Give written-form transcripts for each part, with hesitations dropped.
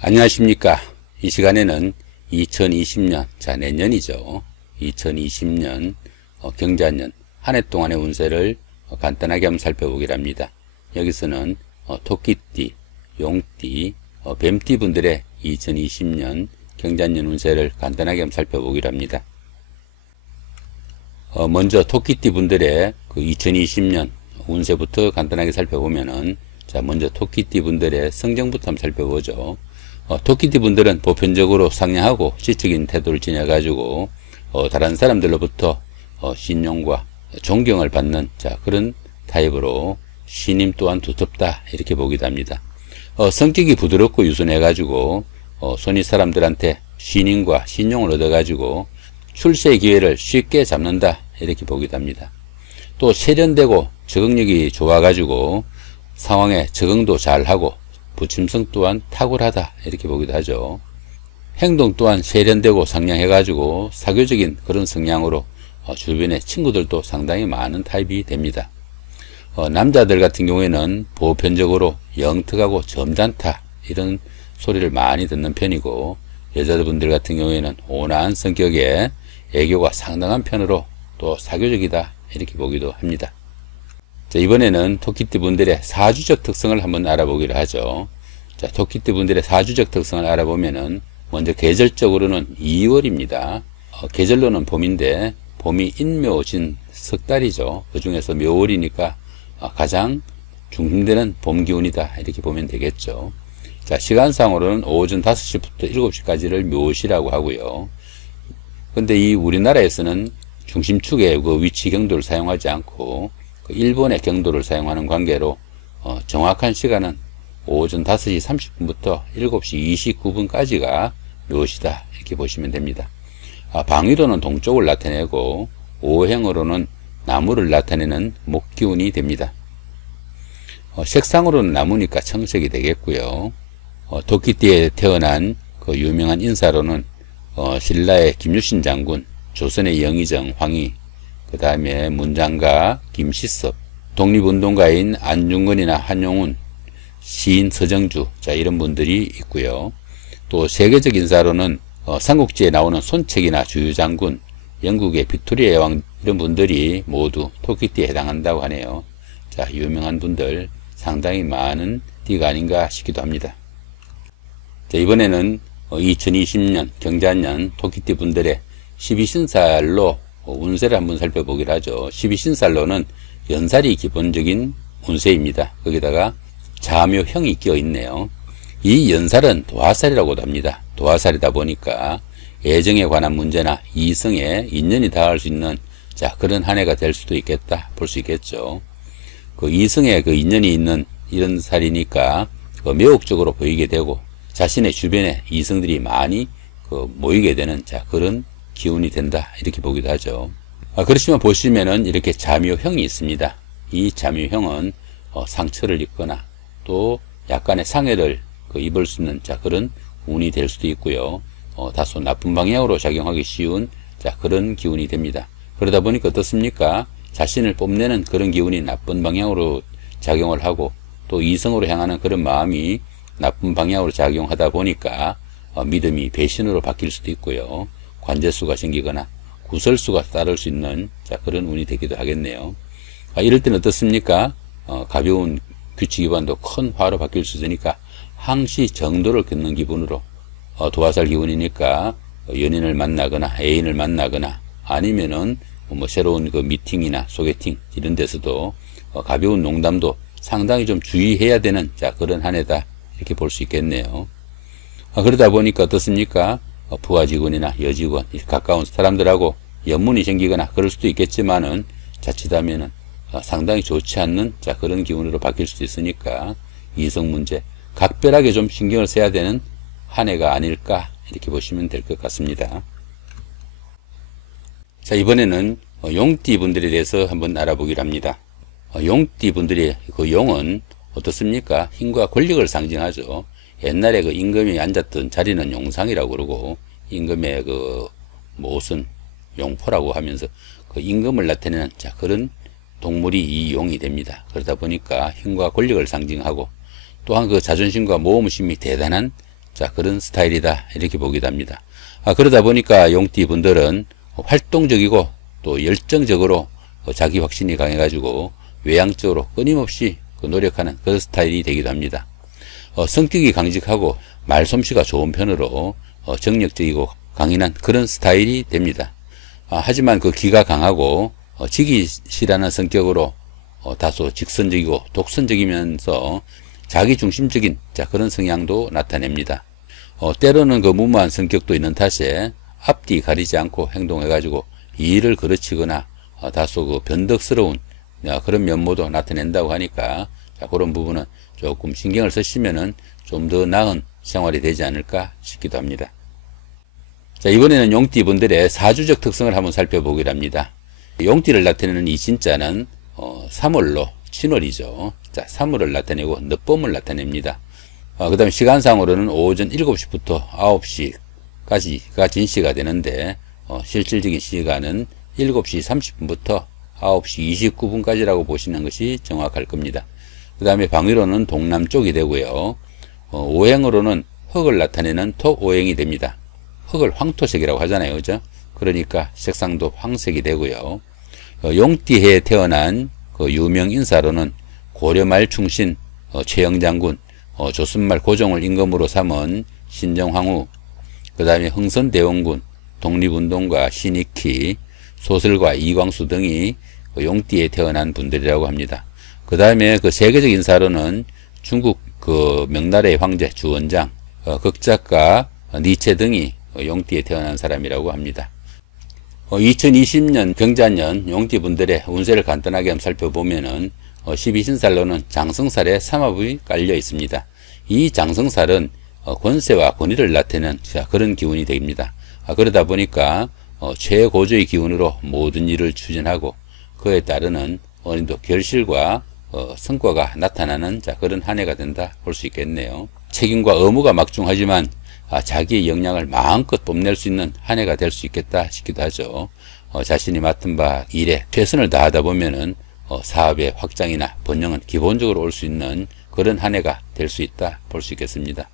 안녕하십니까. 이 시간에는 2020년, 내년이죠. 2020년 경자년 한 해 동안의 운세를 간단하게 한번 살펴보기로 합니다. 여기서는 토끼띠, 용띠, 뱀띠 분들의 2020년 경자년 운세를 간단하게 한번 살펴보기로 합니다. 먼저 토끼띠 분들의 그 2020년 운세부터 간단하게 살펴보면은, 먼저 토끼띠 분들의 성정부터 한번 살펴보죠. 토끼띠 분들은 보편적으로 상냥하고 지적인 태도를 지녀가지고 다른 사람들로부터 신용과 존경을 받는 그런 타입으로 신임 또한 두텁다 이렇게 보기도 합니다. 성격이 부드럽고 유순해가지고 손이 사람들한테 신임과 신용을 얻어가지고 출세의 기회를 쉽게 잡는다 이렇게 보기도 합니다. 또 세련되고 적응력이 좋아가지고 상황에 적응도 잘하고 부침성 또한 탁월하다 이렇게 보기도 하죠. 행동 또한 세련되고 상냥해가지고 사교적인 그런 성향으로 주변의 친구들도 상당히 많은 타입이 됩니다. 남자들 같은 경우에는 보편적으로 영특하고 점잖다 이런 소리를 많이 듣는 편이고, 여자분들 같은 경우에는 온화한 성격에 애교가 상당한 편으로 또 사교적이다 이렇게 보기도 합니다. 이번에는 토끼띠 분들의 사주적 특성을 한번 알아보기로 하죠. 토끼띠 분들의 사주적 특성을 알아보면은, 먼저 계절적으로는 2월입니다. 계절로는 봄인데 봄이 인묘진 석달이죠. 그 중에서 묘월이니까 가장 중심되는 봄 기운이다 이렇게 보면 되겠죠. 시간상으로는 오전 5시부터 7시까지를 묘시라고 하고요. 근데 이 우리나라에서는 중심축의 그 위치 경도를 사용하지 않고 일본의 경도를 사용하는 관계로 정확한 시간은 오전 5시 30분부터 7시 29분까지가 묘시다 이렇게 보시면 됩니다. 방위로는 동쪽을 나타내고 오행으로는 나무를 나타내는 목기운이 됩니다. 색상으로는 나무니까 청색이 되겠고요. 토끼띠에 태어난 그 유명한 인사로는 신라의 김유신 장군, 조선의 영의정 황희, 그 다음에 문장가 김시섭, 독립운동가인 안중근이나 한용운, 시인 서정주, 이런 분들이 있고요. 또 세계적 인사로는 삼국지에 나오는 손책이나 주유장군, 영국의 빅토리아 여왕 이런 분들이 모두 토끼띠에 해당한다고 하네요. 유명한 분들 상당히 많은 띠가 아닌가 싶기도 합니다. 이번에는 2020년 경자년 토끼띠 분들의 12신살로 운세를 한번 살펴보기로 하죠. 12신살로는 연살이 기본적인 운세입니다. 거기다가 자묘형이 끼어 있네요. 이 연살은 도화살이라고도 합니다. 도화살이다 보니까 애정에 관한 문제나 이성에 인연이 닿을 수 있는 그런 한 해가 될 수도 있겠다 볼 수 있겠죠. 그 이성에 그 인연이 있는 이런 살이니까 매혹적으로 보이게 되고 자신의 주변에 이성들이 많이 모이게 되는 그런 기운이 된다 이렇게 보기도 하죠. 그렇지만 보시면은 이렇게 자묘형이 있습니다. 이 자묘형은 상처를 입거나 또 약간의 상해를 입을 수 있는 그런 운이 될 수도 있고요. 다소 나쁜 방향으로 작용하기 쉬운 그런 기운이 됩니다. 그러다 보니까 어떻습니까? 자신을 뽐내는 그런 기운이 나쁜 방향으로 작용을 하고 또 이성으로 향하는 그런 마음이 나쁜 방향으로 작용하다 보니까 믿음이 배신으로 바뀔 수도 있고요. 관제수가 생기거나 구설수가 따를 수 있는 그런 운이 되기도 하겠네요. 이럴 때는 어떻습니까? 가벼운 규칙 위반도 큰 화로 바뀔 수 있으니까 항시 정도를 겪는 기분으로, 도화살 기운이니까 연인을 만나거나 애인을 만나거나 아니면은 새로운 그 미팅이나 소개팅 이런 데서도 가벼운 농담도 상당히 좀 주의해야 되는 그런 한 해다 이렇게 볼 수 있겠네요. 그러다 보니까 어떻습니까? 부하직원이나 여직원, 가까운 사람들하고 연문이 생기거나 그럴 수도 있겠지만은 자칫하면은 상당히 좋지 않는 그런 기운으로 바뀔 수도 있으니까 이성 문제 각별하게 좀 신경을 써야 되는 한 해가 아닐까 이렇게 보시면 될 것 같습니다. 이번에는 용띠 분들에 대해서 한번 알아보기로 합니다. 용띠 분들이 그 용은 어떻습니까? 힘과 권력을 상징하죠. 옛날에 그 임금이 앉았던 자리는 용상이라고 그러고 임금의 그 옷은 용포라고 하면서 그 임금을 나타내는 그런 동물이 이 용이 됩니다. 그러다 보니까 힘과 권력을 상징하고 또한 그 자존심과 모험심이 대단한 자, 그런 스타일이다. 이렇게 보기도 합니다. 그러다 보니까 용띠 분들은 활동적이고 또 열정적으로 자기 확신이 강해가지고 외향적으로 끊임없이 노력하는 그런 스타일이 되기도 합니다. 성격이 강직하고 말솜씨가 좋은 편으로 정력적이고 강인한 그런 스타일이 됩니다. 하지만 그 기가 강하고 지기 싫어하는 성격으로 다소 직선적이고 독선적이면서 자기중심적인 그런 성향도 나타냅니다. 때로는 그 무모한 성격도 있는 탓에 앞뒤 가리지 않고 행동해가지고 일을 거르치거나 다소 그 변덕스러운 그런 면모도 나타낸다고 하니까 그런 부분은 조금 신경을 쓰시면은 좀 더 나은 생활이 되지 않을까 싶기도 합니다. 자, 이번에는 용띠 분들의 사주적 특성을 한번 살펴보기로 합니다. 용띠를 나타내는 이 진자는 3월로 진월이죠. 자, 3월을 나타내고 늦봄을 나타냅니다. 그 다음에 시간상으로는 오전 7시부터 9시까지가 진시가 되는데 실질적인 시간은 7시 30분부터 9시 29분까지라고 보시는 것이 정확할 겁니다. 그 다음에 방위로는 동남쪽이 되고요. 오행으로는 흙을 나타내는 토오행이 됩니다. 흙을 황토색이라고 하잖아요. 그죠? 그러니까 색상도 황색이 되고요. 용띠해에 태어난 그 유명 인사로는 고려말 충신 최영장군, 조선말 고종을 임금으로 삼은 신정황후, 그 다음에 흥선대원군, 독립운동가 신익희, 소설가 이광수 등이 용띠에 태어난 분들이라고 합니다. 그 다음에 그 세계적 인사로는 중국 그 명나라의 황제 주원장, 극작가 니체 등이 용띠에 태어난 사람이라고 합니다. 2020년 경자년 용띠 분들의 운세를 간단하게 한번 살펴보면은 12신살로는 장성살에 삼합이 깔려 있습니다. 이 장성살은 권세와 권위를 나타내는 그런 기운이 됩니다. 그러다 보니까 최고조의 기운으로 모든 일을 추진하고 그에 따르는 어느 정도 결실과 성과가 나타나는 그런 한 해가 된다 볼 수 있겠네요. 책임과 의무가 막중하지만 자기의 역량을 마음껏 뽐낼 수 있는 한 해가 될 수 있겠다 싶기도 하죠. 자신이 맡은 바 일에 최선을 다하다 보면은 사업의 확장이나 번영은 기본적으로 올 수 있는 그런 한 해가 될 수 있다 볼 수 있겠습니다.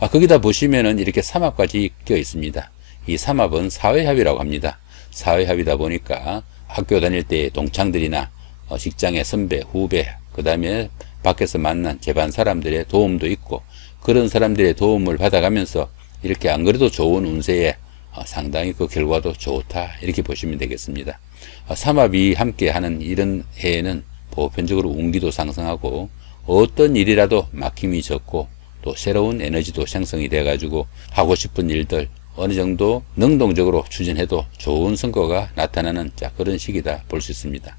거기다 보시면은 이렇게 삼합까지 껴 있습니다. 이 삼합은 사회합이라고 합니다. 사회합이다 보니까 학교 다닐 때 동창들이나 직장의 선배, 후배, 그 다음에 밖에서 만난 제반 사람들의 도움도 있고 그런 사람들의 도움을 받아가면서 이렇게 안 그래도 좋은 운세에 상당히 그 결과도 좋다 이렇게 보시면 되겠습니다. 삼합이 함께하는 이런 해에는 보편적으로 운기도 상승하고 어떤 일이라도 막힘이 적고 또 새로운 에너지도 생성이 돼 가지고 하고 싶은 일들 어느 정도 능동적으로 추진해도 좋은 성과가 나타나는 그런 시기다 볼 수 있습니다.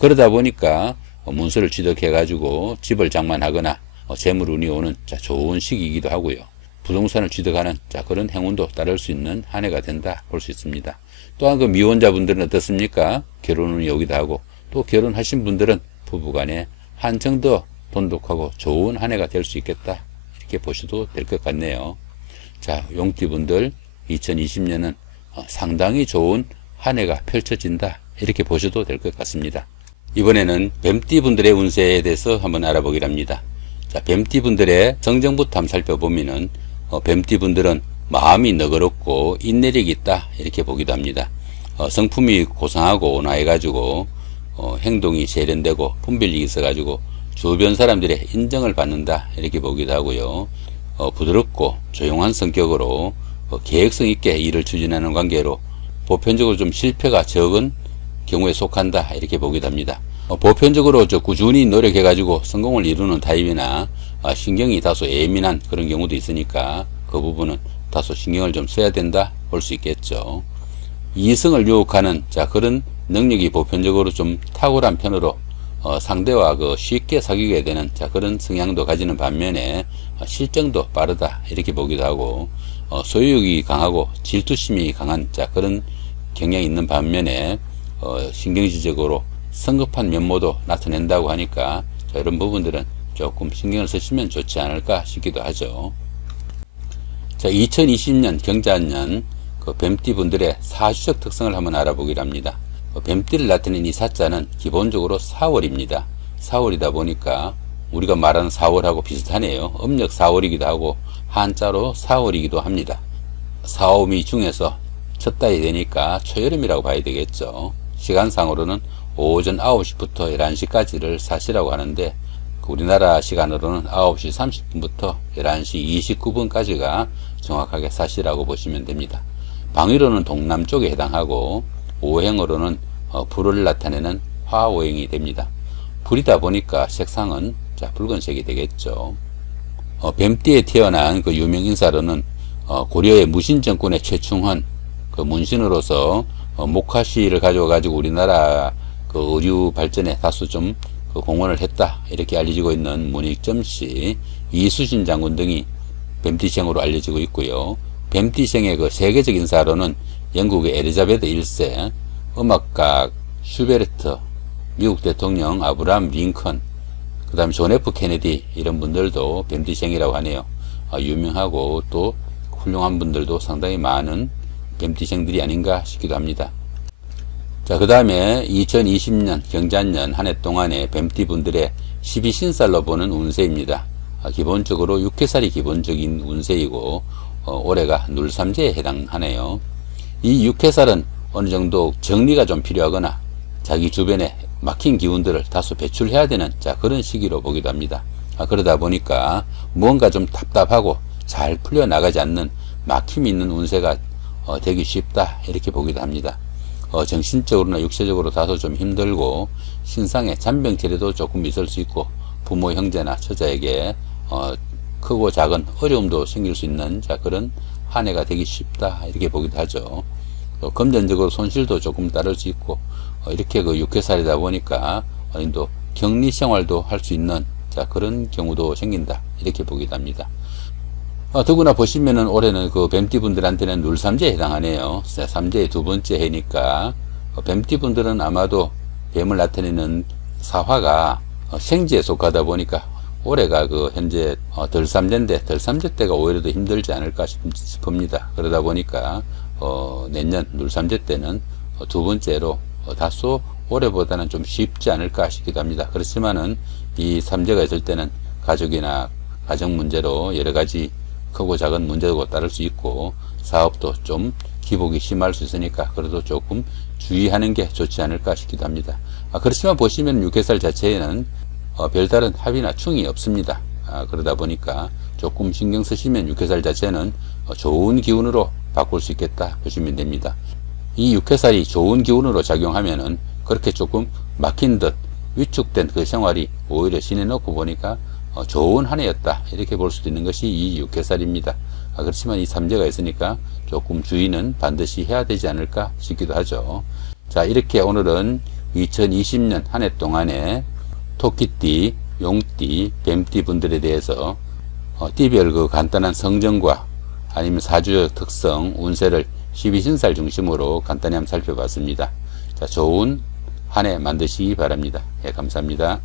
그러다 보니까 문서를 취득해 가지고 집을 장만하거나 재물운이 오는 좋은 시기이기도 하고요. 부동산을 취득하는 그런 행운도 따를 수 있는 한 해가 된다 볼 수 있습니다. 또한 그 미혼자분들은 어떻습니까? 결혼운이 오기도 하고 또 결혼하신 분들은 부부간에 한층 더 돈독하고 좋은 한 해가 될 수 있겠다 이렇게 보셔도 될 것 같네요. 자, 용띠분들 2020년은 상당히 좋은 한 해가 펼쳐진다 이렇게 보셔도 될 것 같습니다. 이번에는 뱀띠분들의 운세에 대해서 한번 알아보기로 합니다. 자, 뱀띠분들의 성정부터 한번 살펴보면은 뱀띠분들은 마음이 너그럽고 인내력이 있다 이렇게 보기도 합니다. 성품이 고상하고 온화해 가지고 행동이 세련되고 분별력이 있어 가지고 주변 사람들의 인정을 받는다 이렇게 보기도 하고요. 부드럽고 조용한 성격으로 계획성 있게 일을 추진하는 관계로 보편적으로 좀 실패가 적은 경우에 속한다 이렇게 보기도 합니다. 보편적으로 꾸준히 노력해 가지고 성공을 이루는 타입이나 신경이 다소 예민한 그런 경우도 있으니까 그 부분은 다소 신경을 좀 써야 된다 볼 수 있겠죠. 이성을 유혹하는 그런 능력이 보편적으로 좀 탁월한 편으로 상대와 쉽게 사귀게 되는 그런 성향도 가지는 반면에 실정도 빠르다 이렇게 보기도 하고 소유욕이 강하고 질투심이 강한 그런 경향이 있는 반면에 신경질적으로 성급한 면모도 나타낸다고 하니까 이런 부분들은 조금 신경을 쓰시면 좋지 않을까 싶기도 하죠. 자, 2020년 경자년 뱀띠분들의 사주적 특성을 한번 알아보기로 합니다. 뱀띠를 나타낸 이 사자는 기본적으로 4월입니다. 4월이다 보니까 우리가 말하는 4월하고 비슷하네요. 음력 4월이기도 하고 한자로 4월이기도 합니다. 4오미 중에서 첫 달이 되니까 초여름이라고 봐야 되겠죠. 시간상으로는 오전 9시부터 11시까지를 사시라고 하는데 우리나라 시간으로는 9시 30분부터 11시 29분까지가 정확하게 사시라고 보시면 됩니다. 방위로는 동남쪽에 해당하고 오행으로는 불을 나타내는 화오행이 됩니다. 불이다 보니까 색상은 붉은색이 되겠죠. 뱀띠에 태어난 그 유명 인사로는 고려의 무신정권의 최충헌 그 문신으로서 목화시를 가지고 우리나라 그 의류 발전에 다소 좀 공헌을 했다 이렇게 알려지고 있는 문익점씨, 이수신 장군 등이 뱀띠생으로 알려지고 있고요. 뱀띠생의 그 세계적 인사로는 영국의 엘리자베트 1세, 음악가 슈베르트, 미국 대통령 아브라함 링컨, 그 다음에 존 F 케네디 이런 분들도 뱀띠생이라고 하네요. 유명하고 또 훌륭한 분들도 상당히 많은 뱀띠생들이 아닌가 싶기도 합니다. 자, 그 다음에 2020년 경자년 한 해 동안의 뱀띠분들의 12신살로 보는 운세입니다. 기본적으로 6회살이 기본적인 운세이고 올해가 눌삼재에 해당하네요. 이 6회살은 어느 정도 정리가 좀 필요하거나 자기 주변에 막힌 기운들을 다소 배출해야 되는 그런 시기로 보기도 합니다. 그러다 보니까 무언가 좀 답답하고 잘 풀려나가지 않는 막힘이 있는 운세가 되기 쉽다 이렇게 보기도 합니다. 정신적으로나 육체적으로 다소 좀 힘들고 신상의 잔병치레도 조금 있을 수 있고 부모 형제나 처자에게 크고 작은 어려움도 생길 수 있는 그런 한 해가 되기 쉽다 이렇게 보기도 하죠. 또 금전적으로 손실도 조금 따를 수 있고 이렇게 그 6회살이다 보니까 또 격리 생활도 할 수 있는 그런 경우도 생긴다 이렇게 보기도 합니다. 더구나 보시면은 올해는 그 뱀띠분들한테는 눌삼재에 해당하네요. 삼재의 두 번째 해니까 뱀띠분들은 아마도 뱀을 나타내는 사화가 생지에 속하다 보니까 올해가 그 현재 덜삼재인데 덜삼재 때가 오히려 더 힘들지 않을까 싶습니다. 그러다 보니까 내년 눌삼재 때는 두 번째로 다소 올해보다는 좀 쉽지 않을까 싶기도 합니다. 그렇지만은 이 삼재가 있을 때는 가족이나 가정 문제로 여러 가지 크고 작은 문제도 따를 수 있고 사업도 좀 기복이 심할 수 있으니까 그래도 조금 주의하는 게 좋지 않을까 싶기도 합니다. 그렇지만 보시면 6회살 자체에는 별다른 합이나 충이 없습니다. 그러다 보니까 조금 신경 쓰시면 6회살 자체는 좋은 기운으로 바꿀 수 있겠다 보시면 됩니다. 이 6회살이 좋은 기운으로 작용하면은 그렇게 조금 막힌 듯 위축된 그 생활이 오히려 지내놓고 보니까 좋은 한 해였다 이렇게 볼 수도 있는 것이 이 6회살입니다. 그렇지만 이 삼재가 있으니까 조금 주의는 반드시 해야 되지 않을까 싶기도 하죠. 자, 이렇게 오늘은 2020년 한 해 동안에 토끼띠, 용띠, 뱀띠 분들에 대해서 띠별 그 간단한 성정과 아니면 사주적 특성, 운세를 12신살 중심으로 간단히 한번 살펴봤습니다. 자, 좋은 한 해 만드시기 바랍니다. 예, 감사합니다.